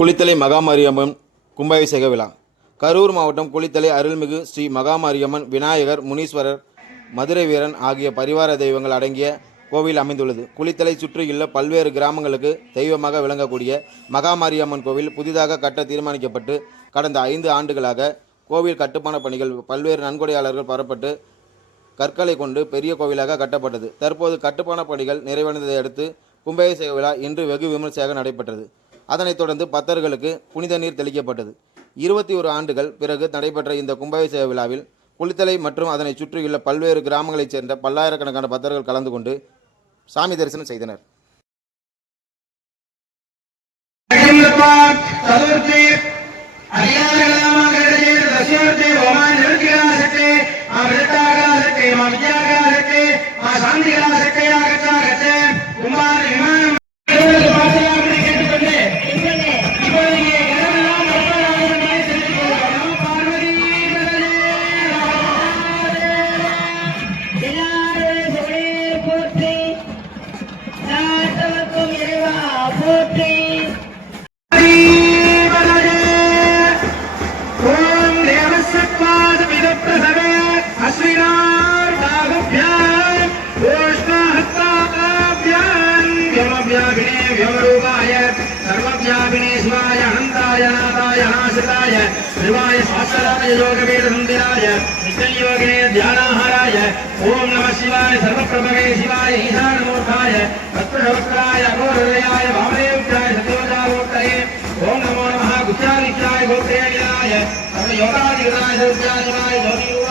குளித்தலை மகாமாரியம்மன் கும்பாபிஷேக விழா. கரூர் மாவட்டம் குளித்தலை அருள்மிகு ஸ்ரீ மகாமாரியம்மன் விநாயகர் முனீஸ்வரர் மதுரை வீரன் ஆகிய பரிவார தெய்வங்கள் அடங்கிய கோவில் அமைந்துள்ளது. குளித்தலை சுற்றியுள்ள பல்வேறு கிராமங்களுக்கு தெய்வமாக விளங்கக்கூடிய மகாமாரியம்மன் கோவில் புதிதாக கட்ட தீர்மானிக்கப்பட்டு கடந்த ஐந்து ஆண்டுகளாக கோவில் கட்டுமான பணிகள் பல்வேறு நன்கொடையாளர்கள் பெறப்பட்டு கற்களை கொண்டு பெரிய கோவிலாக கட்டப்பட்டது. தற்போது கட்டுமான பணிகள் நிறைவடைந்ததை அடுத்து கும்பாபிஷேக விழா இன்று வெகு விமர்சையாக நடைபெற்றது. அதனைத் தொடர்ந்து பக்தர்களுக்கு புனித நீர் தெளிக்கப்பட்டது. இருபத்தி ஒரு ஆண்டுகள் பிறகு நடைபெற்ற இந்த கும்பாபிஷேக விழாவில் குளித்தலை மற்றும் அதனை சுற்றியுள்ள பல்வேறு கிராமங்களைச் சேர்ந்த பல்லாயிரக்கணக்கான பக்தர்கள் கலந்து கொண்டு சாமி தரிசனம் செய்தனர். சாந்திகளாக व्योमव्यापिने व्योमरूपाय अनन्ताय नाथाय अनाश्रिताय शिवाय शास्त्राय योगवेदसन्दिराय नित्ययोगिने ध्यानाहाराय ॐ नमः शिवाय, सर्वप्रभवे शिवाय ईशानमूर्धाय तत्पुरुषवक्त्राय अघोरदयाय वामदेव्याय सत्योजावोत्तरे ॐ नमो नमः गुप्तादित्याय गोप्रेयाय सर्वयोगादिगताय सर्वज्ञानिवाय ज्योतिरूपाय